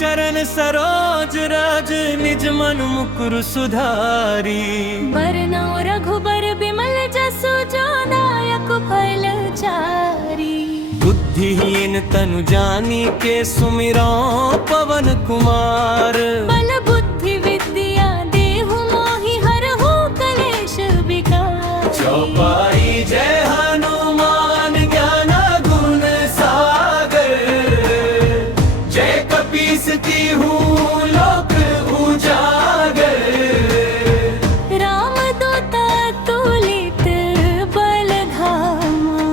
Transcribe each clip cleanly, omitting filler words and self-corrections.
चरण सरोज रज निज मन मुकुर सुधारी। बरनौ रघुबर बिमल जसु जो दायक फल चारी। बुद्धिहीन तनु जानी के सुमिरो पवन कुमार। बल बुद्धि विद्या देहु मोहि हरहु कलेश विकार। चौपाई जय हनुमान ज्ञान गुण सागर। जय कपीस तिहु लोक उजागर। रामदूत तुलित बल धामा।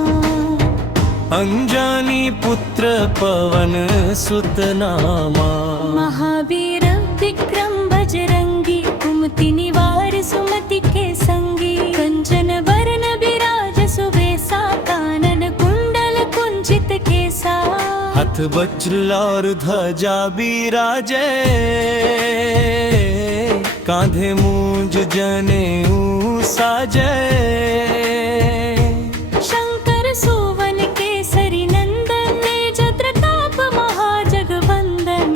अंजनी पुत्र पवन सुत नामा। महावीर विक्रम बजरंगी कुमति निवार सुमति के संगी। कंचन वरन विराज सुबेसा कानन कुंडल कुंचित केसा। हाथ वज्र और ध्वजा बिराजे। कांधे मूंज जनेऊ साजे। शंकर सुवन केसरी नंदन तेज प्रताप महाजगवंदन।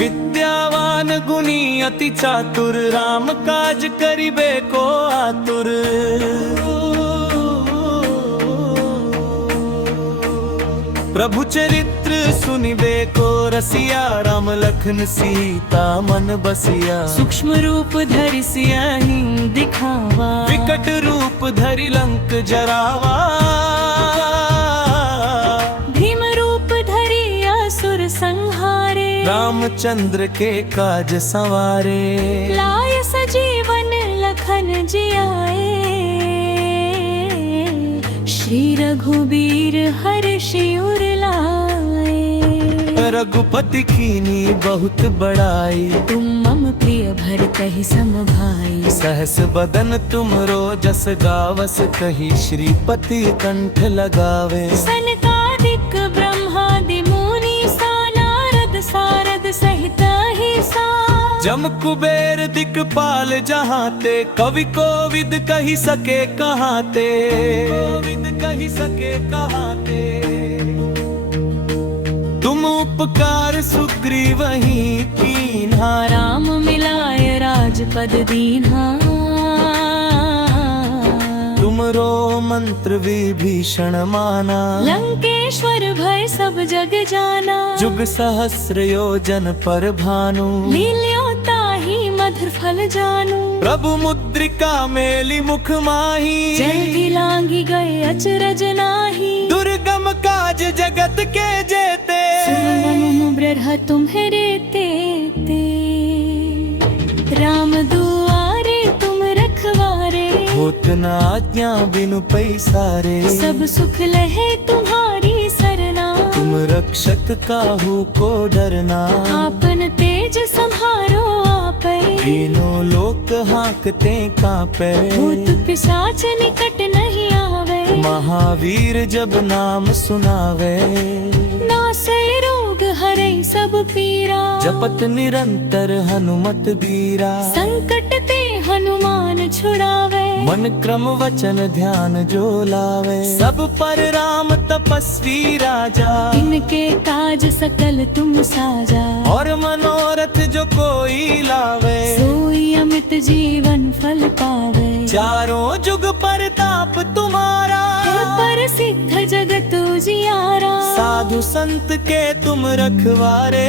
विद्यावान गुणी अति चातुर राम काज करिबे को आतुर। प्रभु चरित्र सुनिबे को रसिया राम लखन सीता मन बसिया। सूक्ष्म रूप धरि सियाहि दिखावा। विकट रूप धरि लंक जरावा। भीम रूप धरि असुर संहारे। रामचंद्र के काज संवारे। लाय सजीवन लखन जियाए। श्री रघुबीर हर्षि उर लाए। रघुपति कीनी बहुत बड़ाई। तुम मम प्रिय भरतहि सम भाई। सहस बदन तुम जस गावस कही। श्रीपति कंठ लगावे। सनकादिक ब्रह्मादि मुनि सा नारद सारद सहित अहिसा। जम कुबेर दिक्पाल जहाते। कवि कोविद कही सके कहाते। कोविद कही सके कहाते। तुम उपकार सुग्रीवहि कीन्हा। राम मिलाय राजपद दीन्हा। तुमरो मंत्र विभीषण माना। लंकेश्वर भय सब जग जाना। जुग सहस्र योजन पर भानु। लील्यो ताहि मधुर फल जानू। प्रभु मुद्रिका मेली मुख माही। जल्दी लांगी गए अचरज नाही। दुर्गम काज जगत के जेते। सुनमु ब्रह्म तुम्हारे तेते। राम दुआरे तुम रखवारे। होत न आज्ञा बिनु पैसारे। सब सुख लहे तुम्हारी सरना। तुम रक्षक काहू को डरना। आपन तेज संहारो आपै। तीनों लोक हांकते कांपे। भूत पिशाच निकट नहीं आवे। महावीर जब नाम सुनावे। नासै रोग हरै सब पीरा। जपत निरंतर हनुमत बीरा। संकट ते हनुमान छुड़ावे। मन क्रम वचन ध्यान जो लावे। सब पर राम तपस्वी राजा। इनके काज सकल तुम साजा। और मनोरथ जो कोई लावे। सोई अमित जीवन फल पावे। चारों जुग परताप तुम्हारा। पर सिद्ध जगत उजियारा। साधु संत के तुम रखवारे।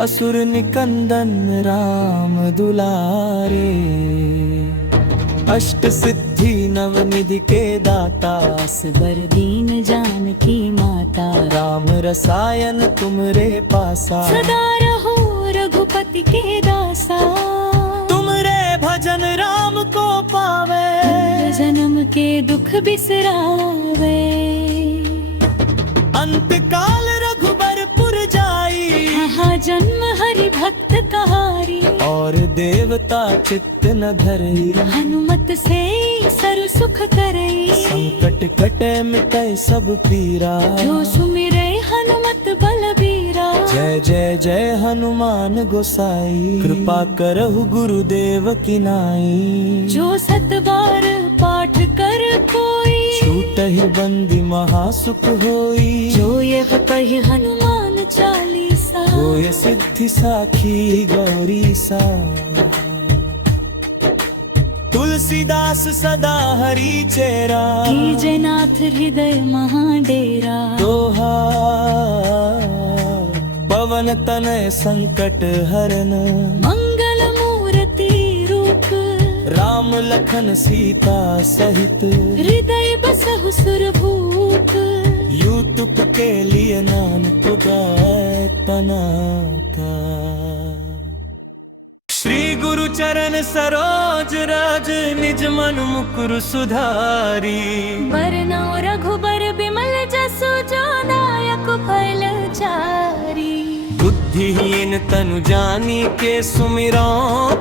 असुर निकंदन राम दुलारे। अष्ट सिद्धि नवनिधि के दाता। असबर दीन जानकी माता। राम रसायन तुमरे पासा। सदा रहो रघुपति के दासा। तुमरे भजन राम को पावे। जन्म के दुख बिसरावे। अंत काल रघुबरपुर जाई। यहाँ जन्म हरि भक्त कहारी। और देवता चित्त न धरई। हनुमत से सर्व सुख करई। संकट कटे मिटै सब पीरा। जो सुमिरै हनुमत बलबीरा। जय जय जय हनुमान गोसाई। कृपा करहु गुरुदेव की नाई। जो सत बार पाठ कर कोई। छूटहि बंदी महासुख होई। जो ये कहि हनुमान चालीसा होय सिद्धि साखी गौरी सा तुलसीदास सदा हरी चेरा जनाथ हृदय महाडेरा दोहा पवन तनय संकट हरन मंगल मूर्ति रूप राम लखन सीता सहित हृदय बसहु सुरभूप यूतुप के लिए नानक गाए तना था। श्री गुरु चरण सरोज रज निज मन मुकुर सुधारी बरनौ रघुबर बिमल जसु जो दायक फल चारी बुद्धिहीन तनु जानी के सुमिरो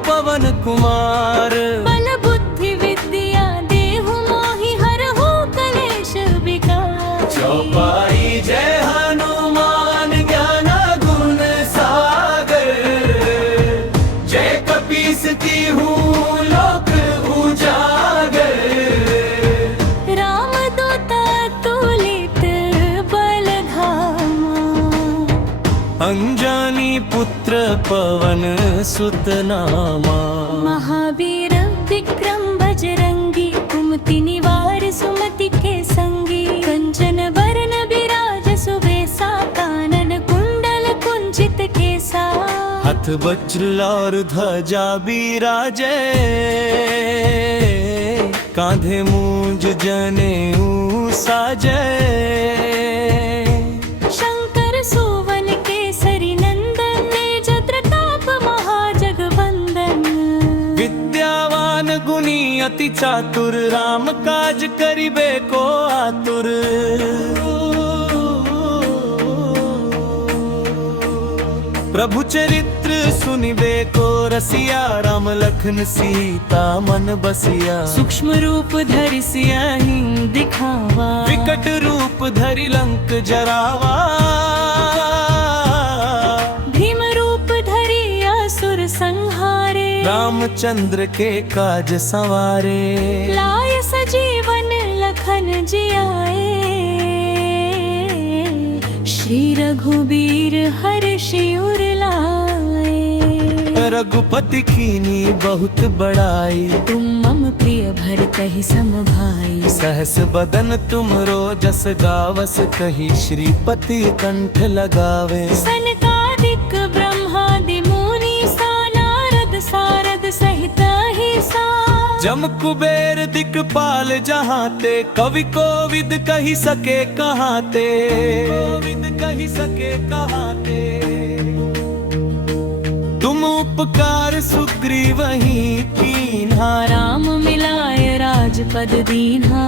पवन कुमार बल बुद्धि विद्या देहु मोहि हरहु कलेश विकार चौपाई जय हनुमान ज्ञान गुण सागर जय कपीस की हूँ लोक उजागर राम दूता तुलित बल धामा अंजनी पुत्र पवन सुत नामा महावीर विक्रम बजरंगी कुमति निवार सुमति के संगी कंचन वरण विराज सुबेसा कानन कुंडल कुंचित केसा हथ वज्र और ध्वजा बिराजे कांधे मूंज जनेऊ साजे शंकर सुवन केसरी नंदन तेज प्रताप महाजगवंदन विद्यावान गुणी अति चातुर राम काज करिबे को आतुर प्रभु चरित्र सुनिबे को रसिया राम लखन सीता मन बसिया सूक्ष्म रूप धरि सियाहि दिखावा विकट रूप धरि लंक जरावा भीम रूप धरि असुर संहारे रामचंद्र के काज संवारे लाय सजीवन लखन जियाए श्री रघुबीर हर्षि उर लाए रघुपति कीनी बहुत बड़ाई तुम मम प्रिय भरतहि सम भाई सहस बदन तुम जस गावस कही श्रीपति कंठ लगावे सनकादिक ब्रह्मादि मुनि सा नारद सारद सहित अहिसा जम कुबेर दिक्पाल जहाते कवि कोविद कही सके कहाते कोविद कही सके कहाते तुम उपकार सुग्रीव ही कीन्हा राम मिलाय राजपद दीन्हा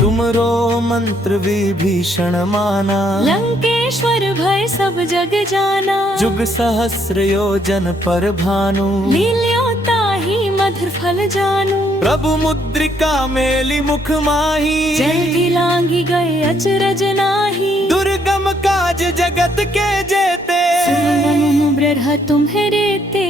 तुमरो मंत्र विभीषण माना लंकेश्वर भय सब जग जाना जुग सहस्र योजन पर भानु लील्यो ताहि मधुर फल जानू प्रभु मुद्रिका मेली मुख माही जय लांगी गए अचरज नाही दुर्गम काज जगत के जेते सुरवरु ब्रह्म तुम्हारे ते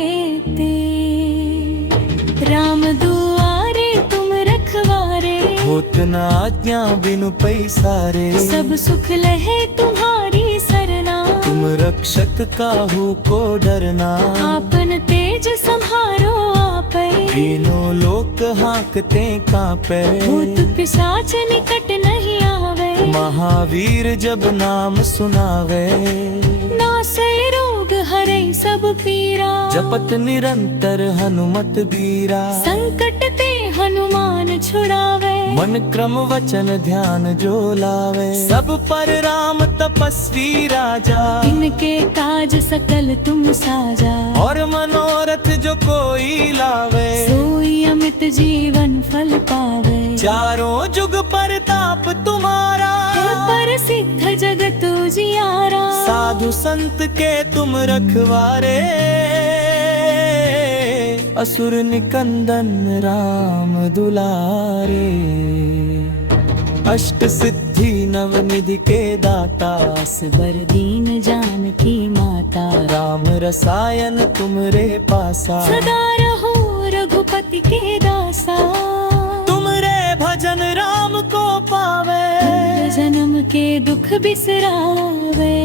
राम दुआरे तुम रखवारे होत न आज्ञा बिनु पैसारे सब सुख लहे तुम्हारी सरना तुम रक्षक काहू को डरना आपन तेज संहारो आपै तीनों लोक हाकते कांपे भूत पिशाच निकट नहीं आवे महावीर जब नाम सुनावे नासै रोग हरै सब पीरा जपत निरंतर हनुमत बीरा संकट ते हनुमान छुड़ावे मन क्रम वचन ध्यान जो लावे सब पर राम तपस्वी राजा इनके काज सकल तुम साजा और मनोरथ जो कोई लावे सोई अमित जीवन फल पावे चारों जुग परताप तुम्हारा पर सिद्ध जगत उजियारा साधु संत के तुम रखवारे असुर निकंदन राम दुलारे अष्ट सिद्धि नव निधि के दाता बर दीन जानकी माता राम रसायन तुमरे पासा सदा रहो रघुपति के दासा तुमरे भज जन राम को पावे, जन्म के दुख बिसरावे।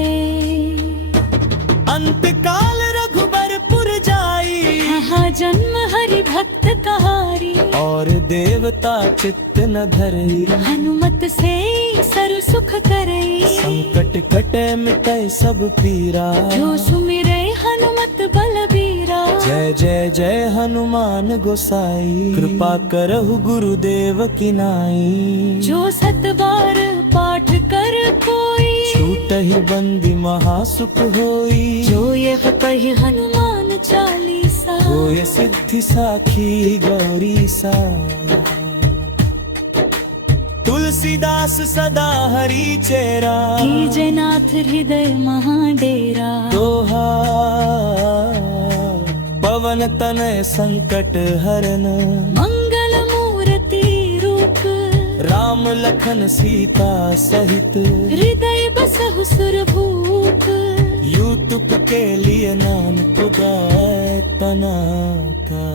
अंत काल रघुबरपुर जाई, यहाँ जन्म हरि भक्त कहारी। और देवता चित्त न धरई, हनुमत से सर्व सुख करई। संकट कटे मिटै सब पीरा, जो सुमिरै हनुमत बलबीरा। जय जय जय हनुमान गोसाई, कृपा करहु गुरुदेव की नाई। जो सत बार पाठ कर कोई, छूटहि बंदी महासुख होई। जो ये पढ़ि हनुमान चालीसा। होय सिद्धि साखी गौरी सा, तुलसीदास सदा हरि चेरा। कीजे नाथ हृदय महाडेरा। दोहा पवन तनय संकट हरन, मंगल मूर्ति रूप। राम लखन सीता सहित, हृदय बसहु सुरभूप। यूट्यूब के लिए नाम पुगाए तना था।